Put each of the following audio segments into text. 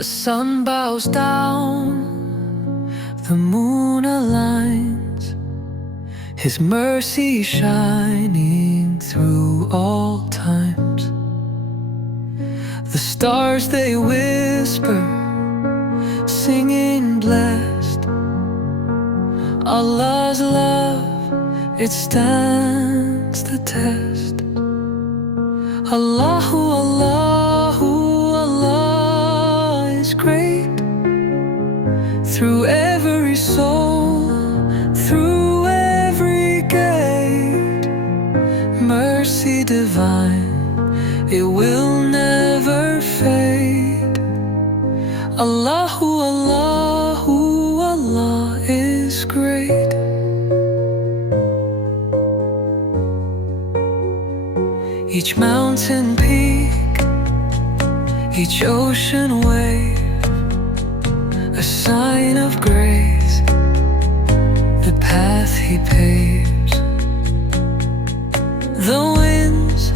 The sun bows down, the moon aligns, His mercy shining through all times. The stars they whisper, singing blessed. Allah's love, it stands the test. Allahu, Allahu, Allah is great. Through every soul, through every gate, mercy divine, it will never fade. Allahu, Allahu, Allah is great. Each mountain peak, each ocean wave, a sign of grace, the path He paves. The winds,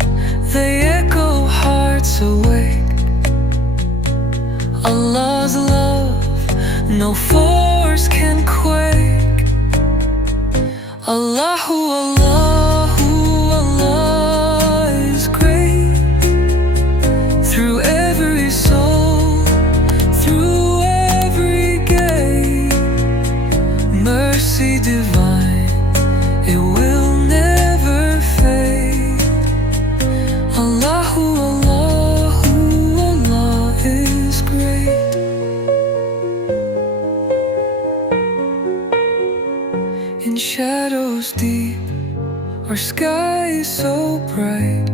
they echo hearts awake. Allah's love, no force can quake. Allahu, Allahu, Allah is great. Through every soul, through every gate, mercy divine, it will never fade. Allahu, Allahu, Allah is great. In shadows deep, or skies so bright,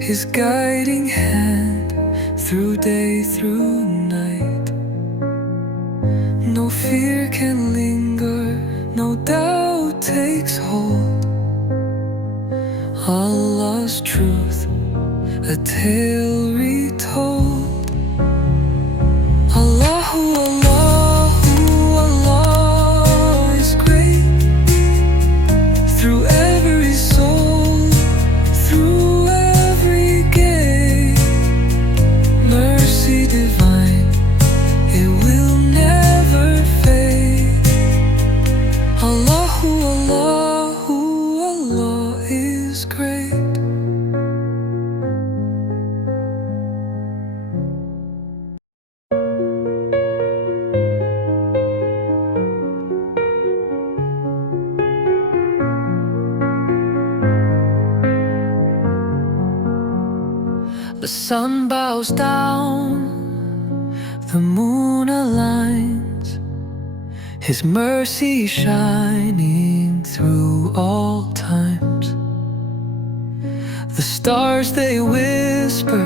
His guiding hand through day, through night. No fear can linger, no doubt takes hold. Allah's truth, a tale retold. Allahu, Allahu, Allah is great. Through every soul, through every gate, mercy divine, it will never fade. Allahu, Allahu, Allah is great. The sun bows down, the moon aligns, His mercy shining through all times. The stars they whisper,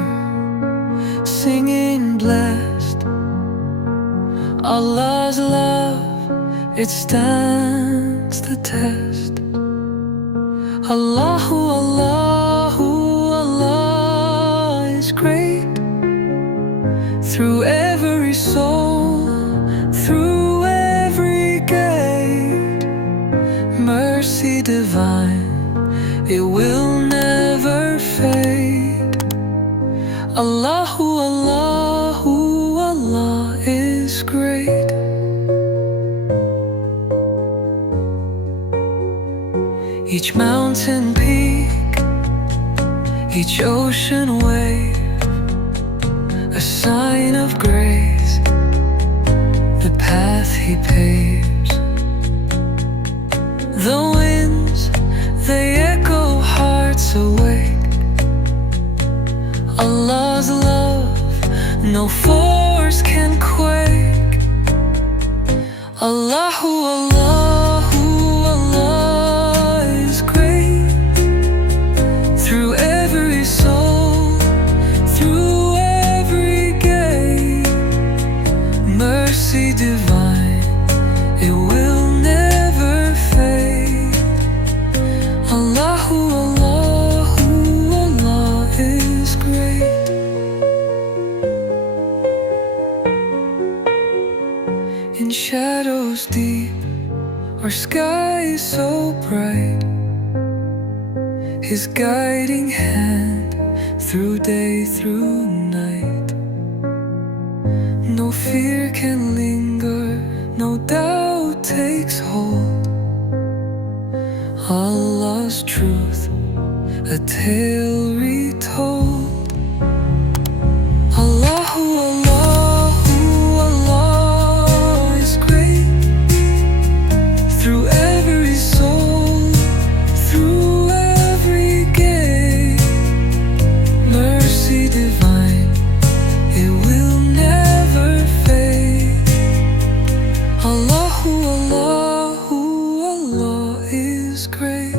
singing blessed. Allah's love, it stands the test. Allahu, Allahu, Allah is great. Through every soul, through every gate, mercy divine, it will never fade. Allahu, Allahu, Allah is great. Each mountain peak, each ocean wave, a sign of grace, the path He paves. The winds, they echo hearts awake. Allah's love, no force can quake. Allahu, Allahu, Allah is great. Through every soul, through every gate, mercy divine, it will never fade. Allahu, Allahu, Allah is great. In shadows deep, or skies so bright, His guiding hand through day, through night. fear can linger, no doubt takes hold. Allah's truth, a tale retold. Allahu, Allahu, Allah is great. Through every soul, through every gate, mercy divine, it will never fade. Allahu, Allahu, Allah is great.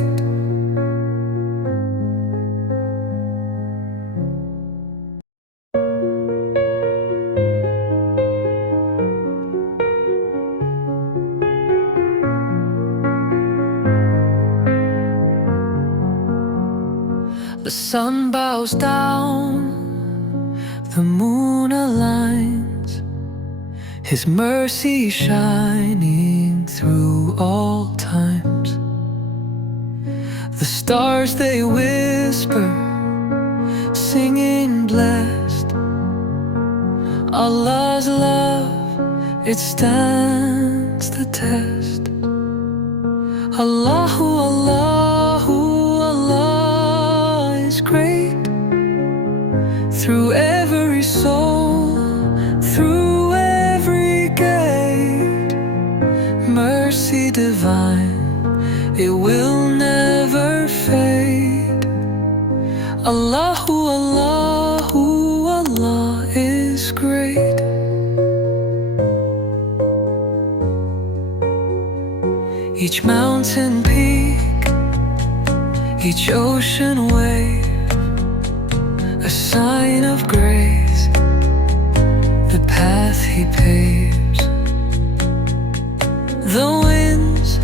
The sun bows down, the moon aligns, His mercy shining through all times. The stars they whisper, singing blessed. Allah's love, it stands the test. Allahu, Allahu, Allah is great. Through every soul, through every gate, mercy divine, it will never fade. Allahu, Allahu, Allah is great. Each mountain peak, each ocean wave, a sign of grace, the path He paves. The winds,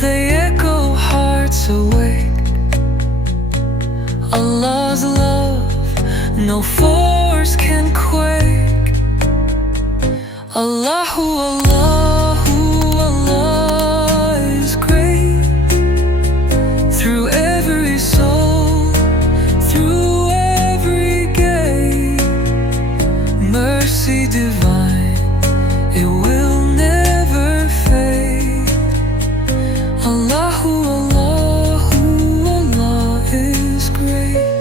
they echo hearts awake. Allah's love, no force can quake. Allahu, Allahu, Allah is great. Through every soul, through every gate, mercy divine, it will never fade. Allahu, Allahu, Allah is great.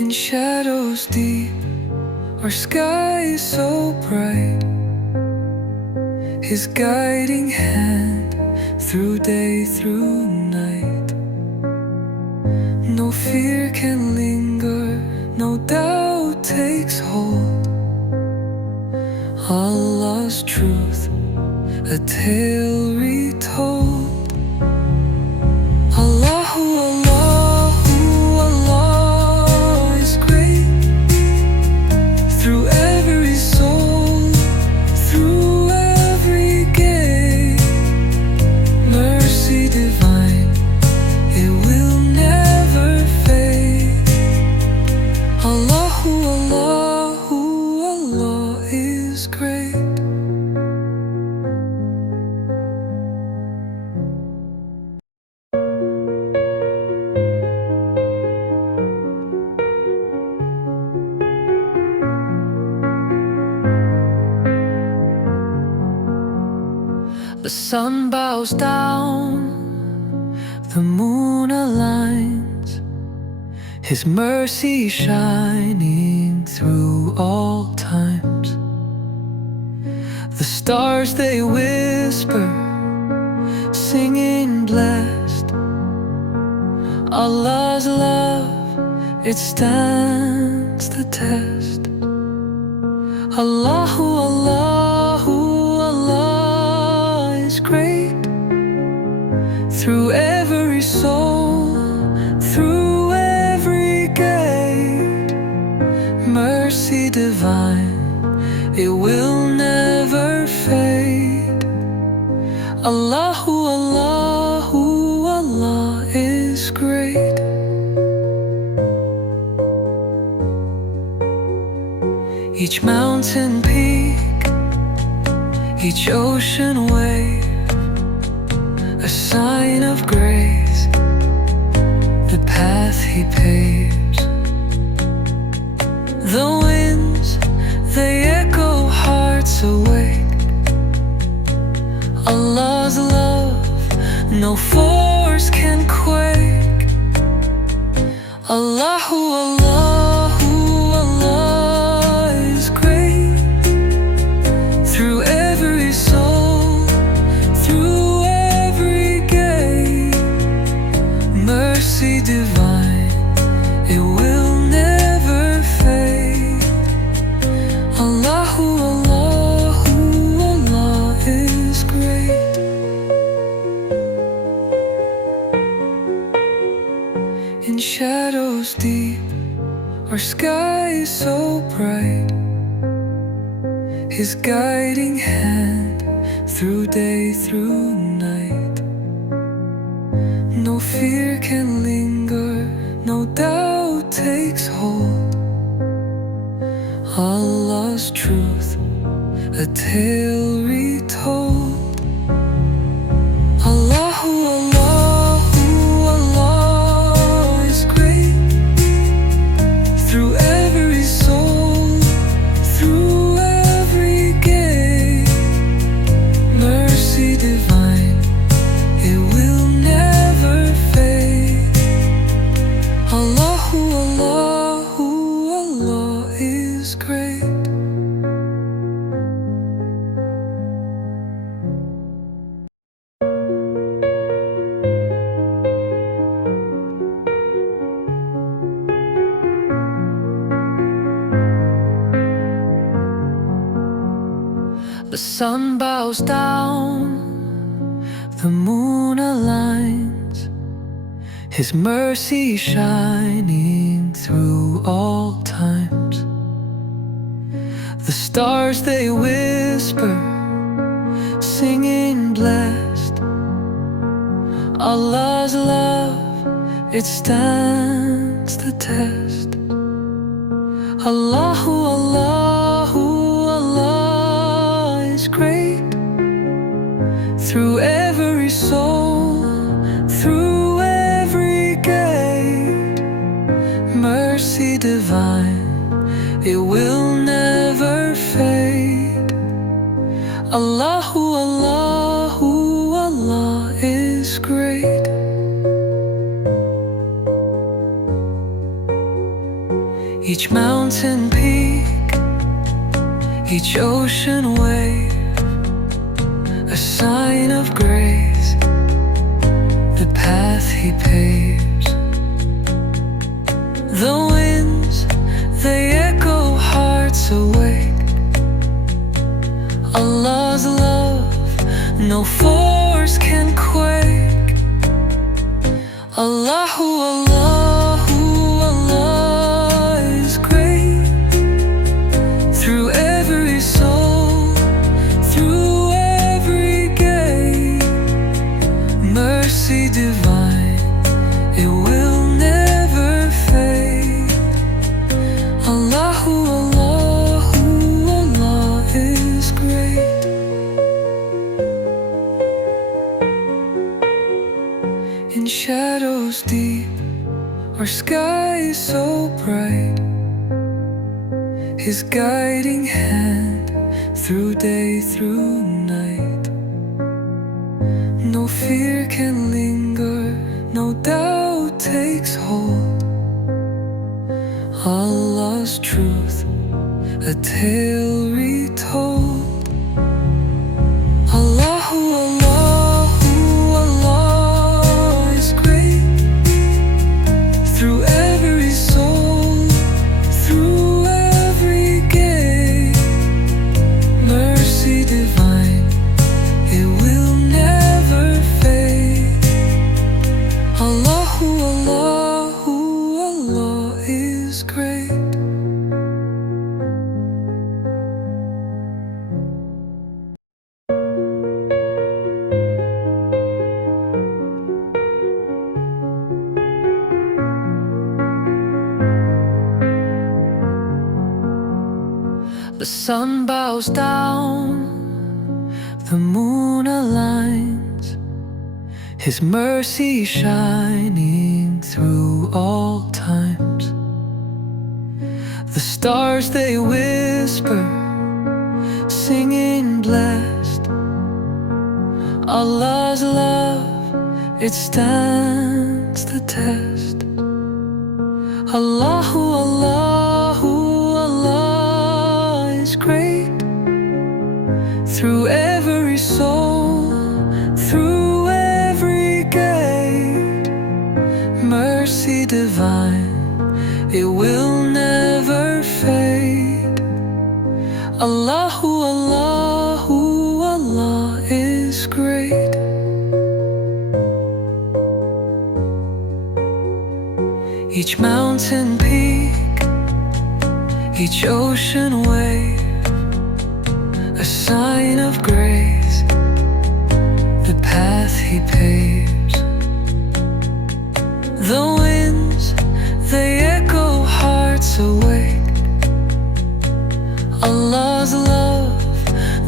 In shadows deep, or skies so bright, His guiding hand through day, through night. No fear can linger, no doubt takes hold. Allah's truth, a tale retold. Allahu, Allahu, Allah is great. Through every soul, through every gate, mercy divine, it will never fade. Allahu, Allahu, Allah is great. The sun bows down, the moon aligns, His mercy shining through all times. The stars they whisper, singing blessed. Allah's love, it stands the test. Allahu, Allahu, Allah is great. Through every soul, through every gate, mercy divine, it will never fade. Allahu, Allahu, Allah is great. Each mountain peak, each ocean wave, a sign of grace, the path He paves. The winds, they echo hearts awake. Allah's love, no force can quake. Allahu, Allahu, Allah is great. Through every soul, through every gate, mercy divine, it will never fade. Allahu, Allahu, Allah is great. In shadows deep, our sky is so bright, His guiding hand through day, through night. No fear can linger, no doubt takes hold. Allah's truth, a tale retold. Allahu, Allahu, Allah is great. Through every soul, through every gate, mercy divine, it will never fade. Allahu, Allahu, Allah is great. The sun bows down, the moon aligns, His mercy shining through all times. The stars, they whisper, singing blessed. Allah's love, it stands the test. Allahu, Allahu, Allah is great. Through every soul, through every gate, mercy divine, it will never fade. Allahu, Allahu, Allah is great. Each mountain peak, each ocean wave, a sign of grace, the path He paves. The winds, they echo hearts awake. Allah's love, no force can quake. Allahu, Allahu, Allah is great. Through every soul, through every gate, mercy divine, it will never fade. Allahu, Allahu, Allah is great. In shadows deep, our sky is so bright, His guiding hand through day, through night. No fear can linger, no doubt takes hold. Allah's truth, a tale retold. Allahu, Allahu, Allah is great. Through every soul, through every gate, mercy divine, it will never fade. Allahu, Allahu, Allah is great. The sun bows down, the moon aligns, His mercy shining through all times. The stars they whisper, singing blessed. Allah's love, it stands the test. Allahu, Allahu, Allah is great. Through every soul, through every gate, mercy divine, it will never fade. Allahu, Allahu, Allah is great. Each mountain peak, each ocean wave, a sign of grace, the path He paves. The winds, they echo hearts awake. Allah's love,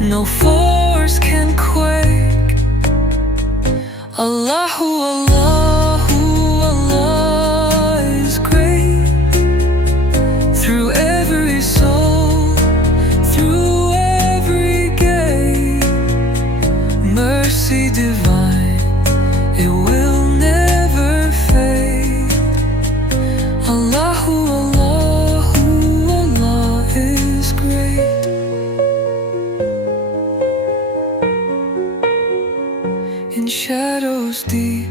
no force can quake. Allahu, Allahu, Allah is great. Through every soul, through every gate, mercy divine, it will never fade. Allahu, Allahu, Allah is great. In shadows deep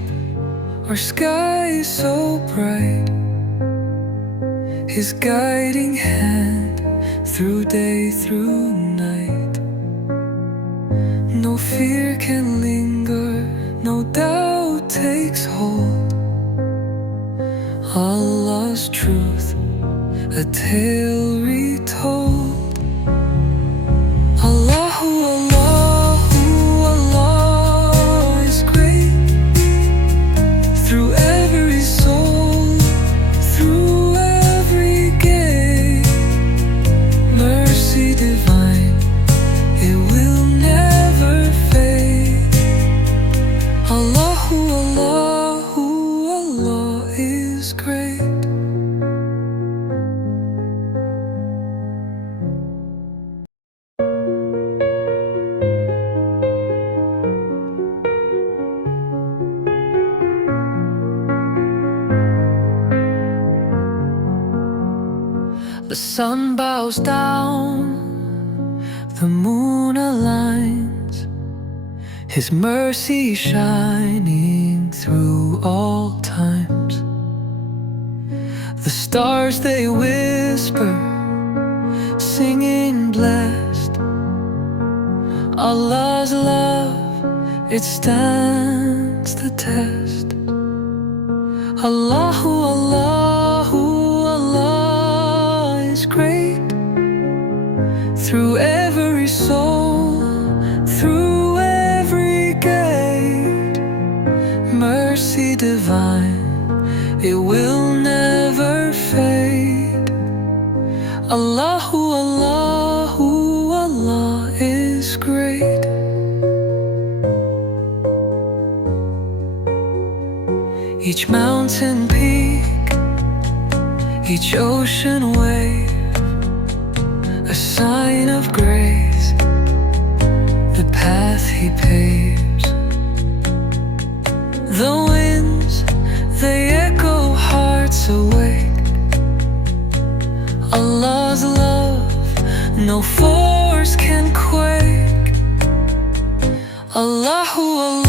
or skies so bright, His guiding hand through day, through night. No fear can linger, no doubt takes hold. Allah's truth, a tale retold. Allahu, Allahu, Allah is great. Through every soul, through every gate, mercy divine, it will never fade. Allahu, Allahu, Allah is great. The sun bows down, the moon aligns, His mercy shining through all times. The stars they whisper, singing blessed. Allah's love, it stands the test. Allahu, Allahu, Allah is great. Through every soul, through every gate, mercy divine, it will never fade. Allahu, Allahu, Allah is great. Each mountain peak, each ocean wave, a sign of grace, the path He paves. The winds, they echo hearts awake. Allah's love, no force can quake. Allahu, Allah.